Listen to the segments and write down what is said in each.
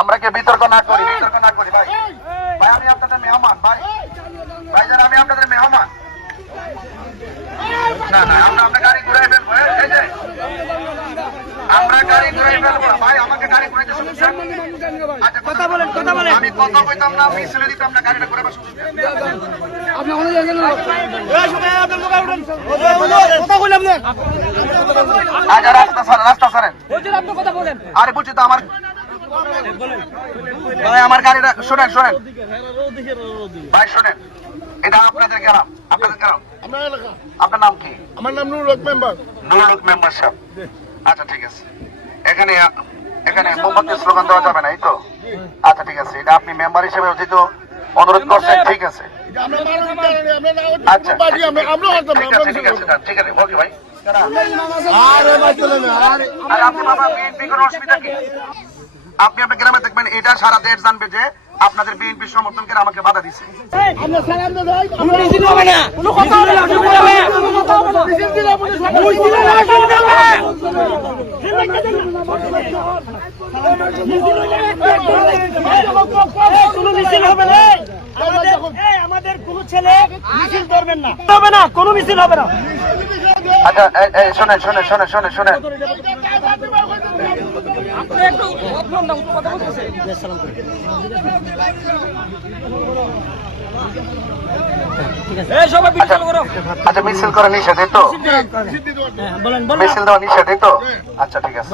আমরা কে বিতর্ক না করি ভাই। ভাই আমি আপনাদের মেহমান ভাই, ভাইজান আমি আপনাদের মেহমান। না আমরা গাড়ি ঘুরাই ফেলবো। এই যে আমরা গাড়ি ঘুরাই ফেলবো ভাই, আমাকে গাড়ি ঘুরাইতে সমস্যা। আচ্ছা কথা বলেন। আমি কথা কইতাম না, মিছিলে দিতাম না, গাড়িটা ঘুরাবার সুযোগ দেন। আপনি অনেক জায়গায় এই সময় আপনার মোবাইল উঠান, কথা কইলাম না। আচ্ছা রাস্তা ছাড়েন। বুঝছেন আপনি কথা বলেন। আরে বুঝছি তো আমার ভাই, আমার গাড়িটা শুনেন ভাই, শুনেন, এটা আপনাদের গ্রাম, আমার এলাকা। আপনার নাম কি? আমার নাম নুরুল হক মেম্বার সাহেব। আচ্ছা ঠিক আছে, এখানে মোমবাতির স্লোগান দেওয়া যাবে না, এই তো? আচ্ছা ঠিক আছে, এটা আপনি মেম্বার হিসেবে যেহেতু অনুরোধ করছেন, ঠিক আছে। আচ্ছা ঠিক আছে, ওকে ভাই। আপনি আপনার গ্রামে দেখবেন, এটা সারা দেশ জানবে যে আপনাদের বিএনপি সমর্থনকে আমাকে বাধা দিচ্ছে। আমাদের কোন ছেলে মিছিল করবেন না, কোনো মিছিল হবে না। আচ্ছা শোনেন, আচ্ছা মিছিল করা নিষেধ, তো মিছিল দেওয়া নিষেধ, তো? আচ্ছা ঠিক আছে,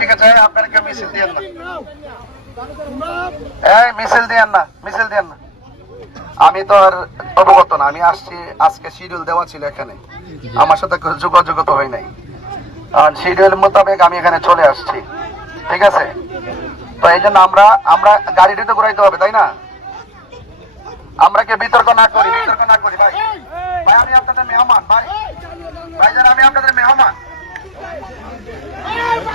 ঠিক আছে, আপনাকে মিছিল দিয়েন না, মিছিল দিয়েন না। আমি তো আর অবগত না, আমি আসছি, আজকে শিডিউল দেওয়া ছিল, এখানে আমার সাথে যোগাযোগ তো হয় নাই, আর শিডিউল মোতাবেক আমি এখানে চলে আসছি, ঠিক আছে? তো এই জন্য আমরা গাড়িটি তো ঘুরাইতে হবে, তাই না? আমরা কে বিতর্ক না করি ভাই। ভাই আমি আপনাদের মেহমান ভাই, ভাইজান আমি আপনাদের মেহমান।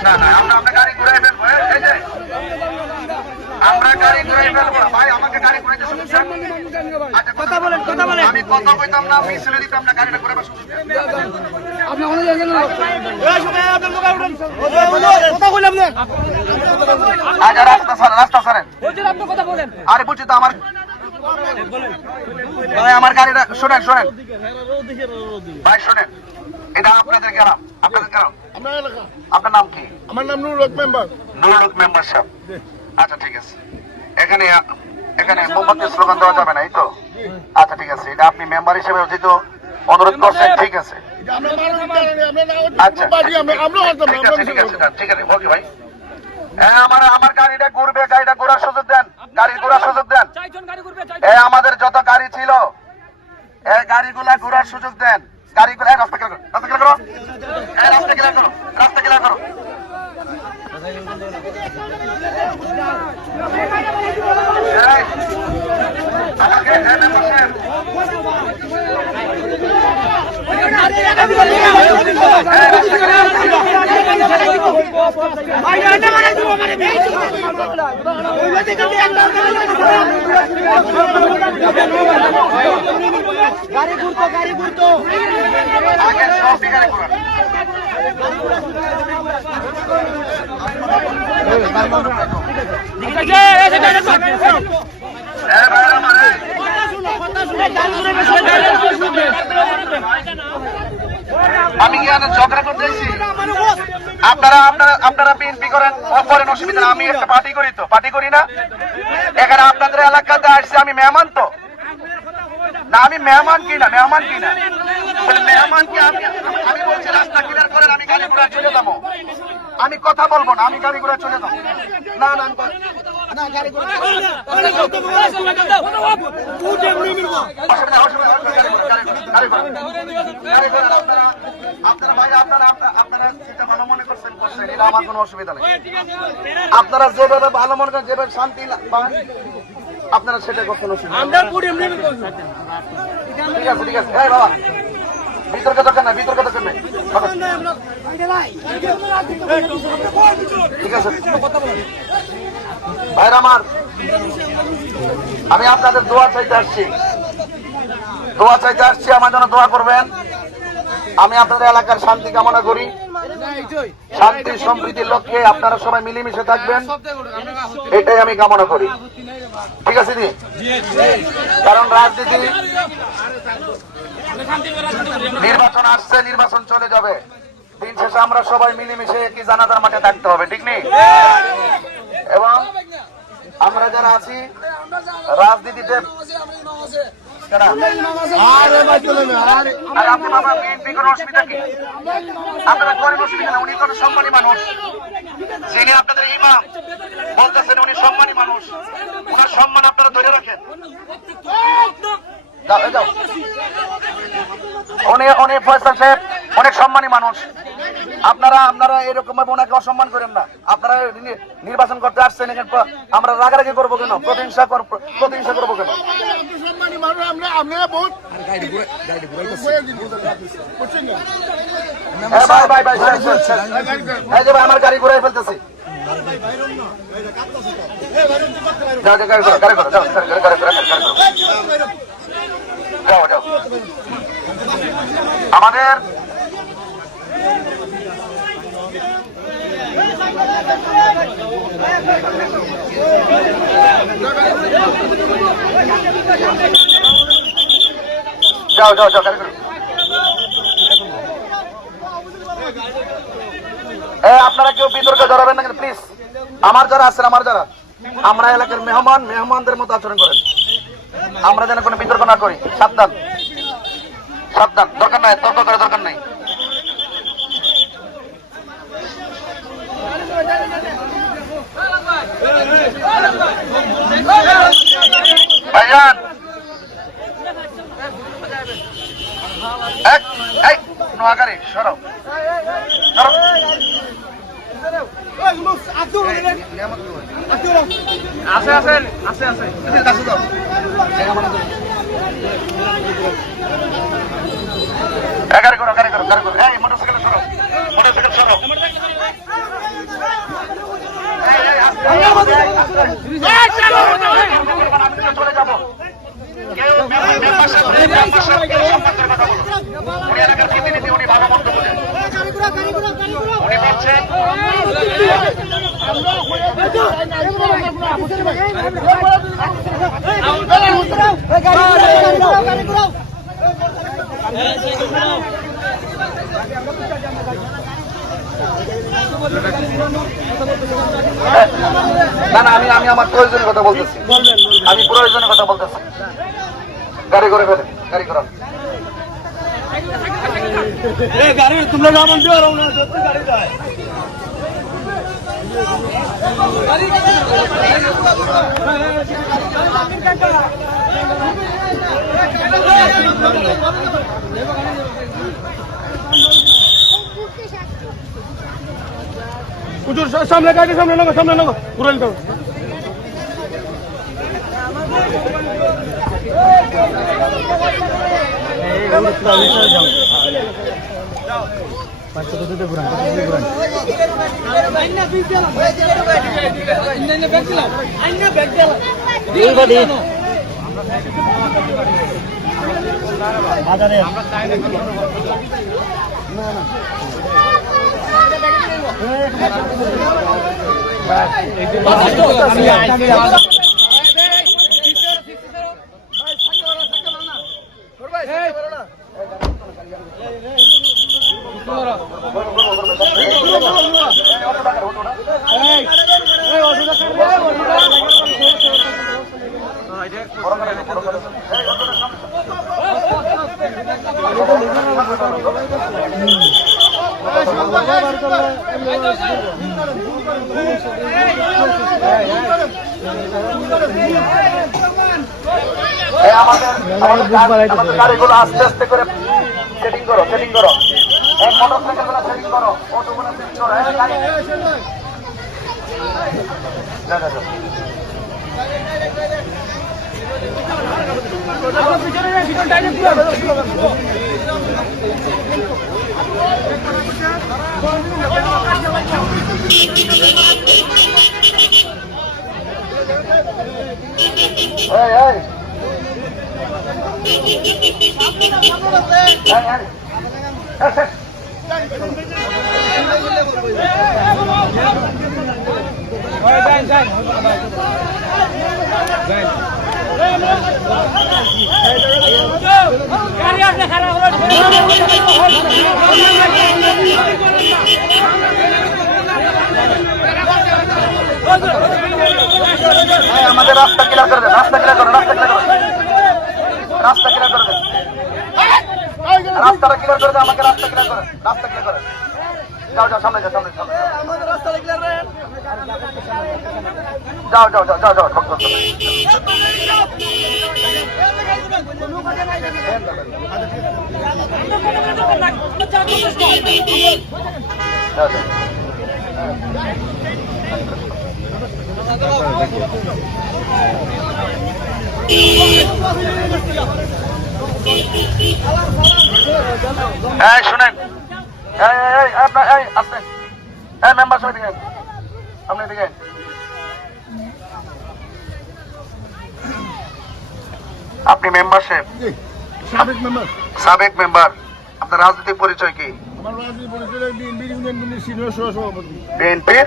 না আমরা গাড়ি ঘুরাই ফেলবো। এই যে আমরা গাড়ি ঘুরাই ফেলবো ভাই, আমাকে গাড়ি ঘুরাইতে সমস্যা। আচ্ছা কথা বলেন। আমি কথা কইতাম না, মিছিলে দিতাম না, গাড়িটা ঘুরাবার সুযোগ দেন। আপনি অনেক জায়গায় এই সময় আপনার মোবাইল উঠান, কথা কইলাম না। আচ্ছা রাস্তা ছাড়েন। বুঝছেন আপনি কথা বলেন। আরে বুঝছি তো আমার ভাই, আমার গাড়িটা শুনেন ভাই, শুনেন, এটা আপনাদের গ্রাম, আমার এলাকা। আপনার নাম কি? আমার নাম নুরুল হক মেম্বার সাহেব। আচ্ছা ঠিক আছে, এখানে মোমবাতির স্লোগান দেওয়া যাবে না, এই তো? আচ্ছা ঠিক আছে, এটা আপনি মেম্বার হিসেবে যেহেতু অনুরোধ করছেন, ঠিক আছে। আচ্ছা ঠিক আছে, ওকে ভাই। আমার গাড়িটা ঘুরবে, গাড়িটা ঘোরার সুযোগ দেন, আমাদের যত গাড়ি ছিল এই গাড়িগুলা ঘোরার সুযোগ দেন, গাড়িগুলা রাস্তা ক্লিয়ার করো। গাড়ি ঘুরতো আমি কি ঝগড়া করতেছি? আপনারা বিএনপি করেন, অসুবিধা। আমি একটা পার্টি করি না। এখানে আপনাদের এলাকাতে আসছে, আমি মেহমান তো না, আমি মেহমান কি না মেহমান কি? আমি বলছি রাস্তা ক্লিয়ার করেন, আমি গাড়ি ঘোড়া চলে যাবো। আমি কথা বলবো না, আমি গাড়ি ঘোড়া চলে যাবো। না গাড়ি ঘোড়া আমার কোনো অসুবিধা নেই। আপনারা যেভাবে ভালো মনে করেন, যেভাবে শান্তি পান, আপনারা সেটা করছেন। ঠিক আছে বাবা, বিতর্ক দরকার নাই। ঠিক আছে ভাইরা আমার, আমি আপনাদের দোয়া চাইতে আসছি, আমার জন্য দোয়া করবেন। আমি আপনাদের এলাকার শান্তি কামনা করি, শান্তি সম্প্রীতির লক্ষ্যে আপনারা সবাই মিলেমিশে থাকবেন, এটাই আমি কামনা করি। ঠিক আছে দি? কারণ রাজনীতি, নির্বাচন আসছে, নির্বাচন চলে যাবে, দিন শেষে আমরা সবাই মিলেমিশে একই জানাজার মাঠে থাকতে হবে, ঠিক নেই? এবং আমরা যারা আছি রাজনীতিতে, আপনি বাবা বিএনপি কোনো অসুবিধা কি? আপনারা করেন অসুবিধা না, উনি কোনো সম্মানী মানুষ, যিনি আপনাদের ইমাম বলতেছেন উনি সম্মানী মানুষ, ওনার সম্মান আপনারা ধরে রাখেন। উনি ফয়সাল সাহেব অনেক সম্মানী মানুষ, আপনারা এরকম ভাবে ওনাকে অসম্মান করেন না। আপনারা নির্বাচন করতে আসছেন, আমরা রাগারাগি করবো কেন, প্রতিহিংসা করবো কেন? আমার গাড়ি ঘুরাই ফেলতেছি। আমাদের যাও আপনারা কেউ বিতর্কে জড়াবেন না কিন্তু প্লিজ। আমার যারা আছেন, আমরা এলাকার মেহমানদের মতো আচরণ করেন, আমরা যেন কোনো বিতর্ক না করি। সাবধান, দরকার নাই, তর্ক করার দরকার নাই। ভাইজান নোয়াগাড়ি সরো। গাড়ি করো, মোটরসাইকেল সরো, চলে যাবো। উনি এলাকার প্রতিনিধি, উনি ভালো মন্দ বলেন, উনি বলছেন না, আমি আমার প্রয়োজনীয় কথা বলতেছি, গাড়ি করে ফেলে, গাড়ি করা গাড়ি তোমরা না বলতে পারো না, গাড়ি যায়। সামনে গাড়ি, সামনে নেবো ঘুরেন তো। গাড়িগুলো আস্তে আস্তে করে সেটিং করো, মোটরসাইকেল সেটিং করো, অটোগুলো সেটিং করো। আমাদের রাস্তা ক্লিয়ার করে দেন, রাস্তা ক্লিয়ার করেন, রাস্তা ক্লিয়ার করেন, রাস্তা ক্লিয়ার করে দেন, রাস্তাটা ক্লিয়ার করে দেন, আমাকে রাস্তা ক্লিয়ার করেন, রাস্তা ক্লিয়ার করেন। যাও যাও সামনে যাও, সামনে সামনে আমাদের রাস্তাটা ক্লিয়ার করেন। যাও যাও যাও যাও যাও ঠক ঠক যাও যাও। এই শুনেন, এই আপনার এই আসতে, এই মেম্বার সবাই দিকে আপনি দিকে। আপনি মেম্বারশিপ সাবেক মেম্বার। সাবেক মেম্বার, আপনার রাজনৈতিক পরিচয় কি? আমার রাজনীতি পরিচয় বিএনপির ইউনিয়ন কমিটির সিনিয়র সহসভাপতি। বিএনপির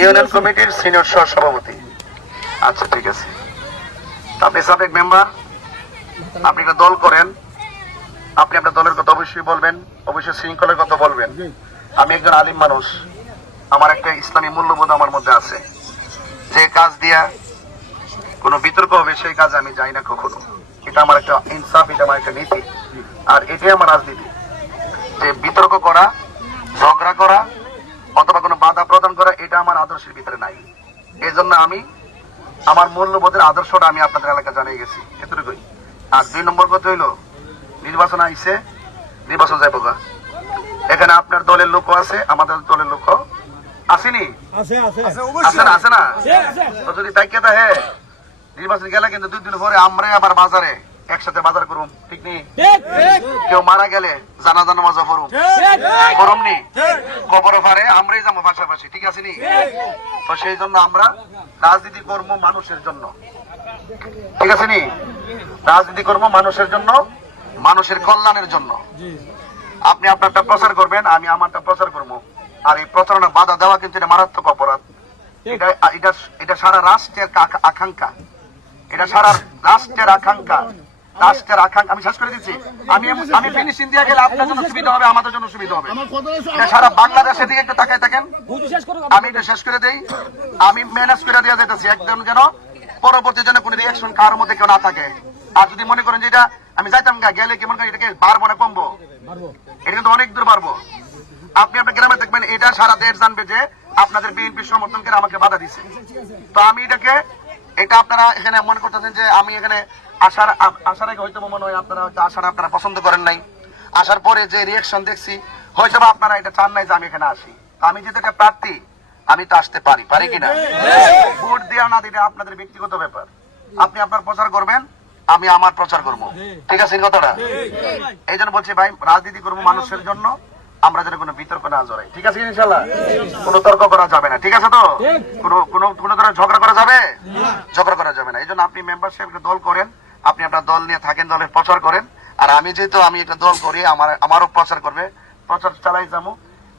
ইউনিয়ন কমিটির সিনিয়র সহ সভাপতি। আচ্ছা ঠিক আছে, আপনি সাবেক মেম্বার, আপনি একটা দল করেন, আপনি আপনার দলের কথা অবশ্যই বলবেন, অবশ্যই শৃঙ্খলার কথা বলবেন। আমি একজন আলিম মানুষ, আমার একটা ইসলামী মূল্যবোধ আমার মধ্যে আছে, যে কাজ দিয়া কোনো বিতর্ক হবে সেই কাজে আমি যাই না কখনো। এটা আমার একটা ইনসাফ, এটা আমার একটা নীতি, আর এটাই আমার রাজনীতি। যে বিতর্ক করা, ঝগড়া করা অথবা কোনো বাধা প্রদান করা, এটা আমার আদর্শের ভিতরে নাই। এই জন্য আমি আমার মূল্যবোধের আদর্শটা আমি আপনাদের এলাকা জানিয়ে গেছি, এতটুকুই। আর 2 নম্বর কথা হইলো, নির্বাচন আইছে, নির্বাচন যাইব গা। এখানে আপনার দলের লোক আছে, আমাদের দলের লোক আসেনি, আছে না? আছে না? তো যদি তাইকে হে নির্বাচন গেলে কিন্তু 2 দিন পরে আমরা আবার বাজারে একসাথে বাজার করুম, ঠিক নেই? কেউ মারা গেলে জানাজা নামাজ পড়ুম, করুম নি? কবরে পারে আমরাই যাবো পাশাপাশি, ঠিক আছে নি? তো সেই জন্য আমরা রাজনীতি কর্ম মানুষের জন্য, ঠিক আছে নি? রাজনীতি কর্ম মানুষের জন্য, মানুষের কল্যাণের জন্য। আপনি আপনারটা প্রচার করবেন, আমি আমারটা প্রচার করবো। আর এই প্রচারণা বাধা দেওয়া কিন্তু এটা মারাত্মক অপরাধ। এটা সারা রাষ্ট্রের আকাঙ্ক্ষা, এটা সারা রাষ্ট্রের আকাঙ্ক্ষা, রাষ্ট্রের আকাঙ্ক্ষা। আমি শেষ করে দিচ্ছি, আমি ফিনিশিং দিয়ে গেলে আপনার জন্য সুবিধা হবে, আমাদের জন্য সুবিধা হবে। এটা সারা বাংলাদেশের দিকে একটু তাকায় থাকেন, আমি এটা শেষ করে দেই। আমি ম্যানেজ করে দেওয়া যেতেছি একদম, যেন পরবর্তী জন্য কোনো রিয়াকশন কারোর মধ্যে কেউ না থাকে। আর যদি মনে করেন যে এটা আমি যাইতাম গেলে কি মনে করেন এটাকে বাড়বো না কমবো, এটা কিন্তু অনেক দূর বাড়বো। আপনি আপনার গ্রামে দেখবেন, এটা সারা দেশ জানবে যে আপনাদের বিএনপির সমর্থন করে আমাকে বাধা দিচ্ছে। তো আমি এটা আপনারা এখানে মনে করতেছেন যে আমি এখানে আসার আগে হয়তো মনে হয় আপনারা আপনারা পছন্দ করেন নাই, আসার পরে যে রিয়াকশন দেখছি হয়তো আপনারা এটা চান নাই যে আমি এখানে আসি। আমি যেহেতু একটা প্রার্থী, আমি তো আসতে পারি কিনা? ভোট দেওয়া না দিলে আপনাদের ব্যক্তিগত ব্যাপার, আপনি আপনার প্রচার করবেন, আমি আমার প্রচার করবো, ঠিক আছে কথাটা? এই জন্য বলছি ভাই, রাজনীতি করবো মানুষের জন্য, আমরা যেন কোনো বিতর্ক না জড়াই, ঠিক আছে ইনশাল্লাহ? কোনো তর্ক করা যাবে না, ঠিক আছে তো? কোনো ধরনের ঝগড়া করা যাবে? ঝগড়া করা যাবে না। এই জন্য আপনি মেম্বারশিপকে দল করেন, আপনি আপনার দল নিয়ে থাকেন, দলের প্রচার করেন। আর আমি যেহেতু আমি একটা দল করি, আমারও প্রচার করবে, প্রচার চালাই যাবো।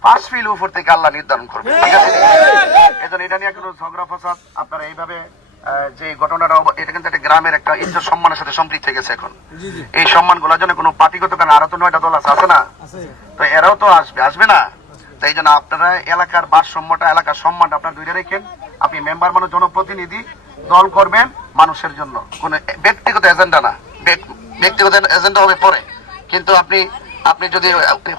5 ফিল উপর থেকে আল্লাহ নির্ধারণ করবে, ঠিক আছে? এই জন্য এটা নিয়ে কোনো ঝগড়া ফসাদ আপনারা এইভাবে যে ঘটনাটা, এটা কিন্তু একটা গ্রামের একটা ইজ্জত সম্মানের সাথে সম্পৃক্ত হয়ে গেছে এখন। এই সম্মান গুলোর জন্য কোনো পার্টিগত কারণ, আরো তো 9টা দল আছে না? তো এরাও তো আসবে না? তাই জন্য আপনারা এলাকার ভারসাম্যটা, এলাকার সম্মানটা আপনার দুইটা রেখেন। আপনি মেম্বার মানে জনপ্রতিনিধি, দল করবেন মানুষের জন্য, কোন ব্যক্তিগত এজেন্ডা না। ব্যক্তিগত এজেন্ডা হবে পরে, কিন্তু আপনি যদি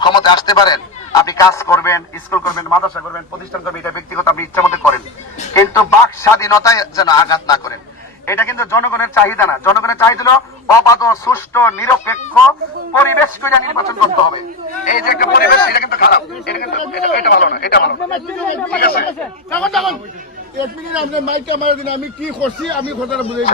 ক্ষমতায় আসতে পারেন, আপনি কাজ করবেন, স্কুল করবেন, মাদ্রাসা করবেন, প্রতিষ্ঠান করবেন, এটা ব্যক্তিগত আপনি ইচ্ছা মতো করেন, কিন্তু বাক স্বাধীনতায় যেন আঘাত না করেন। এটা কিন্তু জনগণের চাহিদা না। জনগণের চাহিদা হলো অবাধ, সুষ্ঠু, নিরপেক্ষ পরিবেশ করে নির্বাচন করতে হবে। এই যে একটা পরিবেশ, এটা কিন্তু খারাপ, এটা ভালো না, এটা ভালো না, ঠিক আছে? 1 মিনিট আপনি মাইকটা মারা দিন, আমি কি করছি আমি কথাটা বুঝাই